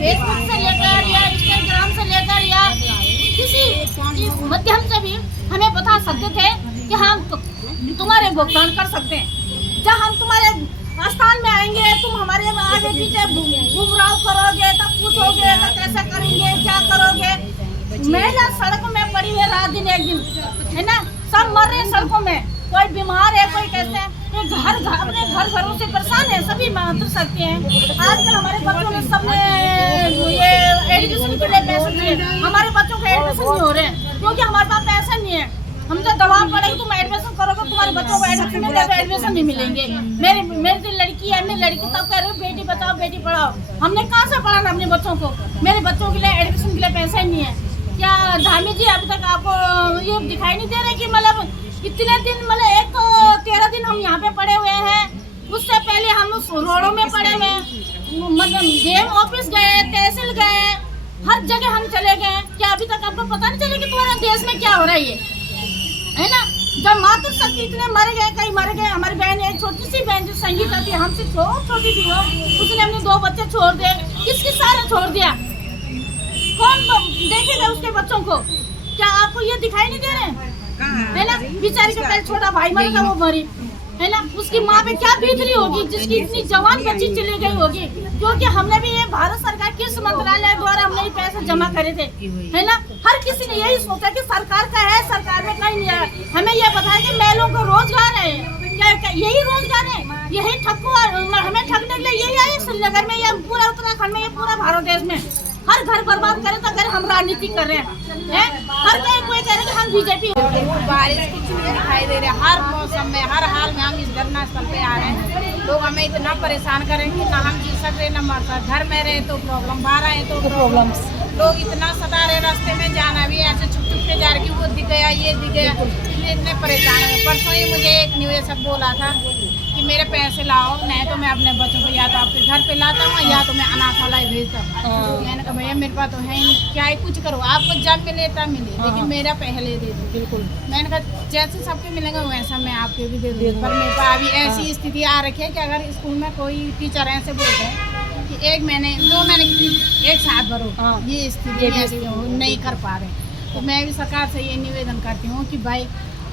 Facebook से लेकर या इंस्टाग्राम से लेकर या किसी माध्यम से भी हमें बता सकते थे कि हम तुम्हारे भुगतान कर सकते हैं। जब हम तुम्हारे स्थान में आएंगे, तुम हमारे आगे पीछे घुमराव करोगे, तब पूछोगे तो कैसे करेंगे, क्या करोगे। मैं ना सड़क में पड़ी है रात दिन एक दिन, है ना, सब मर रहे सड़कों में, कोई बीमार है, कोई कैसे, अपने घरों से परेशान है, सभी उतर सकते हैं। आजकल हमारे बच्चों ने सबने ये एडमिशन के लिए पैसे दिए, हमारे बच्चों के एडमिशन नहीं हो रहे हैं क्योंकि हमारे पास पैसे नहीं है। हम तो दबाव पड़ेगा, तुम एडमिशन करोगे, तुम्हारे बच्चों को एडमिशन नहीं मिलेंगे। मेरी तो लड़की है, मैं लड़की तब कह रही हूँ बेटी बचाओ बेटी पढ़ाओ। हमने कहाँ से पढ़ाना अपने बच्चों को? मेरे बच्चों के लिए एडमिशन के लिए पैसा ही नहीं है। क्या धामी जी अभी तक आपको ये दिखाई नहीं दे रहे कि मतलब इतने दिन, मतलब एक तो 13 दिन हम यहाँ पे पड़े हुए हैं, उससे पहले हम उस रोडों में पड़े हुए हैं, मतलब डीएम ऑफिस गए, तहसील गए, हर जगह हम चले गए। क्या अभी तक आपको पता नहीं चले कि तुम्हारे देश में क्या हो रहा है ना? जब मातृ शक्ति इतने मर गए, कई मर गए। हमारी बहन, एक छोटी सी बहन जो संगीता थी, हमसे छोटी थी वो, उसने अपने 2 बच्चे छोड़ दिए। किसके सारे छोड़ दिया? कौन देखेगा उसके बच्चों को? क्या आपको ये दिखाई नहीं दे रहे है ना? बेचारी का पहले छोटा भाई मरा था, वो मरी, है ना। उसकी माँ पे क्या बीत रही होगी जिसकी इतनी जवान बच्ची चली गई होगी। क्योंकि हमने भी ये भारत सरकार कृषि मंत्रालय द्वारा हमने ये पैसे जमा करे थे, है ना। हर किसी ने यही सोचा कि सरकार का है, सरकार में कहीं नहीं आया। हमें यह बताया कि महिलाओं को रोजगार है, क्या यही रोजगार है? यही ठक्को हमें ठगने के लिए यही आए श्रीनगर में या पूरा उत्तराखंड में या पूरा भारत देश में। हर घर बर्बाद करे तो अगर हम राजनीति कर रहे हैं, हर कोई कह रहे कि हम बीजेपी। बारिश कुछ नहीं दिखाई दे रहा, हर मौसम में हर हाल में हम इस धरना स्थल पे आ रहे हैं। लोग हमें इतना परेशान करेंगे, ना हम जी सक रहे न मर सक। घर में रहे तो प्रॉब्लम, बाहर आए तो प्रॉब्लम। लोग इतना सता रहे, रास्ते में जाना भी ऐसे छुप छुप के जा रहे कि वो दिख गया, ये दिख गया, इसलिए इतने परेशान है। परसों ही मुझे एक निवेशक बोला था कि मेरे पैसे लाओ, नहीं तो मैं अपने बच्चों को या तो आपके घर पे लाता हूँ या तो मैं अनाथालय भेजता हूँ। मैंने कहा भैया मेरे पास तो है ही, क्या है कुछ करो, आपको जब मिले तब मिले, लेकिन मेरा पहले दे दो। बिल्कुल, मैंने कहा जैसे सबके मिलेगा वैसा मैं आपके भी दे दूँ। पर मेरे पास अभी ऐसी स्थिति आ रखी है कि अगर स्कूल में कोई टीचर ऐसे बोलते हैं कि 1 महीने 2 महीने एक साथ भरो, ये स्थिति नहीं कर पा रहे। तो मैं भी सरकार से ये निवेदन करती हूँ कि भाई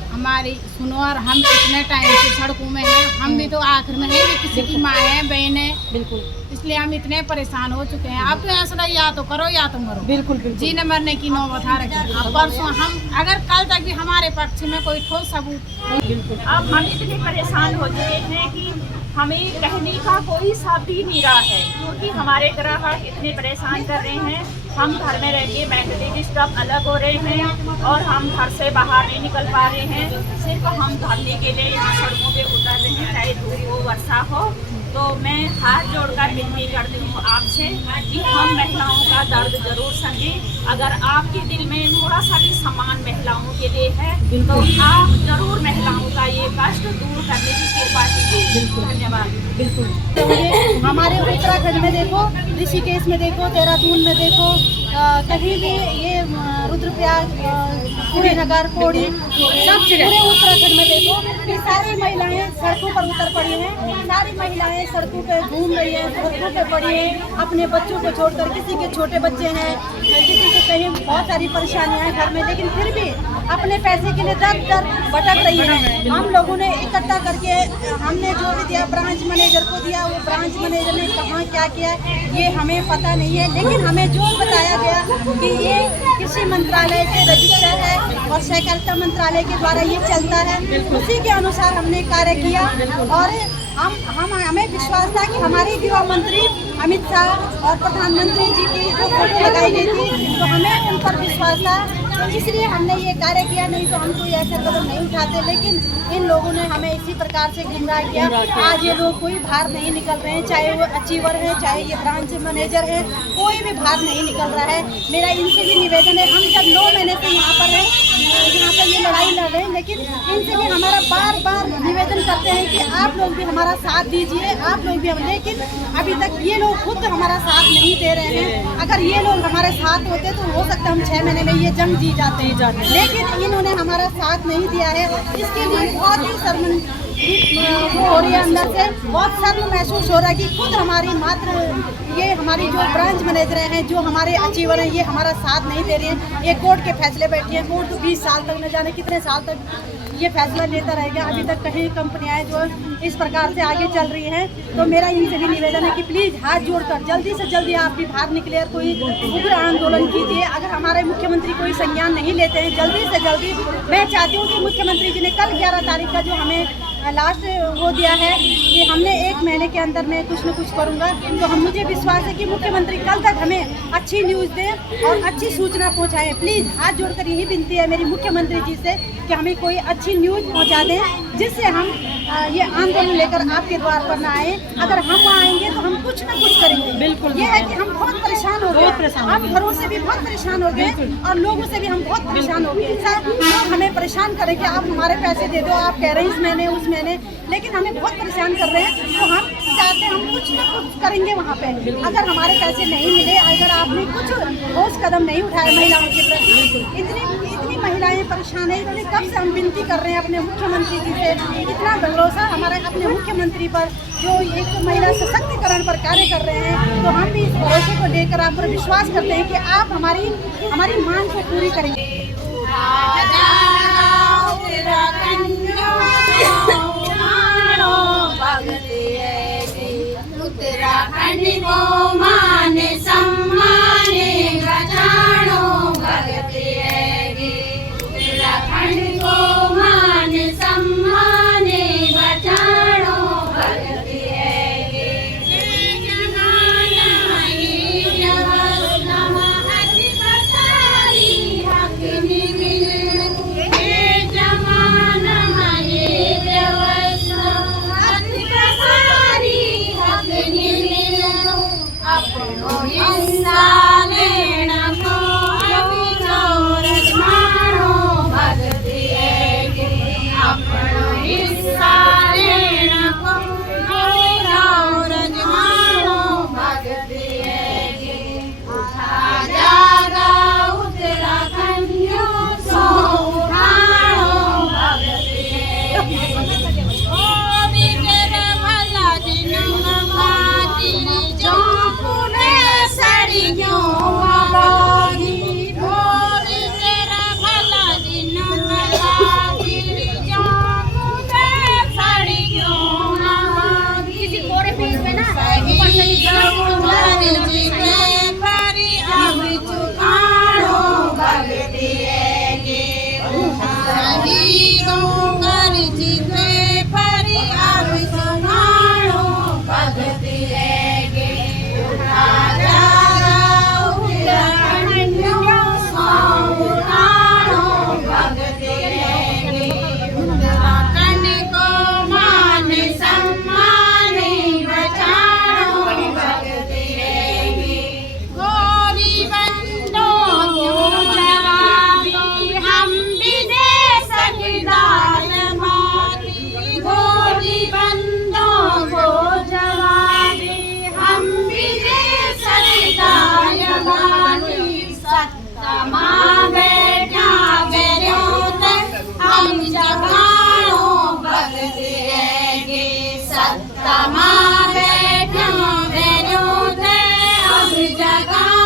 हमारी सुनो, और हम इतने टाइम से सड़कों में हैं, हम भी तो आखिर में है, किसी की माँ है, बहन है। बिल्कुल, इसलिए हम इतने परेशान हो चुके हैं। अब तो ऐसा या तो करो या तो मरो। बिल्कुल, जीने मरने की नौबत आ रखी है। परसों हम अगर कल तक भी हमारे पक्ष में कोई ठोस सबूत। बिल्कुल, अब हम इतने परेशान हो चुके हैं कि हमें कहने का कोई शब्द ही नहीं रहा है, क्योंकि हमारे ग्राहक इतने परेशान कर रहे हैं। हम घर में रह के मेंटली डिस्टर्ब अलग हो रहे हैं और हम घर से बाहर नहीं निकल पा रहे हैं। सिर्फ हम धरने के लिए यहाँ सड़कों पे उतर रहे हैं, चाहे धूप हो वर्षा हो। तो मैं हाथ जोड़कर विनती करती हूँ आपसे कि हम महिलाओं का दर्द जरूर समझें। अगर आपके दिल में थोड़ा सा भी सम्मान महिलाओं के लिए है तो आप जरूर महिलाओं का ये कष्ट दूर करने की कृपा कीजिए। धन्यवाद। बिल्कुल, तो हमारे उत्तराखंड में देखो, ऋषिकेश में देखो, देहरादून में देखो, कहीं भी ये रुद्रप्रयाग, श्रीनगर, पौड़ी, सब पूरे उत्तराखंड में देखो कि सारी महिलाएं सड़कों पर उतर पड़ी हैं। सारी महिलाएं सड़कों पे घूम रही हैं, सड़कों पे पड़ी हैं अपने बच्चों को छोड़कर। किसी के छोटे बच्चे हैं, किसी के कहीं बहुत सारी परेशानियां हैं घर में, लेकिन फिर भी अपने पैसे के लिए दर दर भटक रही है। हम लोगों ने इकट्ठा करके हमने जो भी दिया ब्रांच मैनेजर को दिया, वो ब्रांच मैनेजर ने कहाँ क्या किया ये हमें पता नहीं है, लेकिन हमें जो बताया गया कि ये कृषि मंत्रालय से रजिस्टर है और सहकारिता मंत्रालय के द्वारा ये चलता है, उसी के अनुसार हमने कार्य किया। और हमें विश्वास था कि हमारे गृह मंत्री अमित शाह और प्रधानमंत्री जी की जो फोटो लगाई गई थी तो हमें उन पर विश्वास था, इसलिए हमने ये कार्य किया। नहीं तो हम कोई ऐसा कदम नहीं उठाते, लेकिन इन लोगों ने हमें इसी प्रकार से गुमराह किया। आज ये लोग कोई बाहर नहीं निकल रहे हैं, चाहे वो अचीवर है, चाहे ये ब्रांच मैनेजर है, कोई भी बाहर नहीं निकल रहा है। मेरा इनसे भी निवेदन है, हम जब 9 महीने से यहाँ पर हैं, यहाँ पर ये लड़ाई लड़ रहे हैं, लेकिन इनसे भी हमारा बार बार निवेदन करते हैं कि आप लोग भी हमारा साथ दीजिए, आप लोग भी। लेकिन अभी तक ये लोग खुद हमारा साथ नहीं दे रहे हैं। अगर ये लोग हमारे साथ होते तो हो सकता है हम 6 महीने में ये जंग जी जाते, लेकिन इन्होंने हमारा साथ नहीं दिया है। इसके लिए बहुत ही वो हो रही है अंदर से, बहुत शर्म महसूस हो रहा है कि खुद हमारी ये हमारी जो ब्रांच मैनेजर हैं, जो हमारे अचीवर हैं, ये हमारा साथ नहीं दे रहे हैं। ये कोर्ट के फैसले बैठी हैं, कोर्ट तो 20 साल तक न जाने कितने साल तक ये फैसला लेता रहेगा। अभी तक कहीं कंपनियां जो इस प्रकार से आगे चल रही हैं, तो मेरा इनसे भी निवेदन है कि प्लीज़ हाथ जोड़कर जल्दी से जल्दी आप भी बाहर निकले और कोई उग्र आंदोलन कीजिए। अगर हमारे मुख्यमंत्री कोई संज्ञान नहीं लेते हैं, जल्दी से जल्दी, मैं चाहती हूँ कि मुख्यमंत्री जी ने कल 11 तारीख का जो हमें लास्ट वो दिया है कि हमने 1 महीने के अंदर में कुछ न कुछ करूँगा, तो हम मुझे विश्वास है कि मुख्यमंत्री कल तक हमें अच्छी न्यूज़ दें और अच्छी सूचना पहुँचाएं। प्लीज़ हाथ जोड़कर यही विनती है मेरी मुख्यमंत्री जी से कि हमें कोई अच्छी न्यूज़ पहुँचा दें, जिससे हम ये आंदोलन लेकर आपके द्वार पर ना आए। अगर हम वहाँ आएंगे तो हम कुछ न कुछ करेंगे। बिल्कुल, ये है कि हम बहुत परेशान हो गए, हम घरों से भी बहुत परेशान हो गए और लोगों से भी हम बहुत परेशान हो गए। सर, लोग हमें परेशान करें कि आप हमारे पैसे दे दो, आप कह रहे हैं इस महीने उस महीने, लेकिन हमें बहुत परेशान कर रहे हैं। तो हम चाहते हैं हम कुछ न कुछ करेंगे वहाँ पे। अगर हमारे पैसे नहीं मिले, अगर आपने कुछ ठोस कदम नहीं उठाए महिलाओं के प्रति, इतनी महिलाएं परेशान है, इन्होंने कब से हम विनती कर रहे हैं अपने मुख्यमंत्री जी से। इतना भरोसा हमारे अपने मुख्यमंत्री पर, जो एक महिला सशक्तिकरण पर कार्य कर रहे हैं, तो हम भी इस भरोसे को लेकर आप पर विश्वास करते हैं कि आप हमारी मांग को पूरी करेंगे। उत्तराखंड को मान सम्माने बचानो भगते हैगे, उत्तराखंड को मान सम्माने बचानो भगते हैगे। सत्ता मां बैठो बेरो ते अब जगा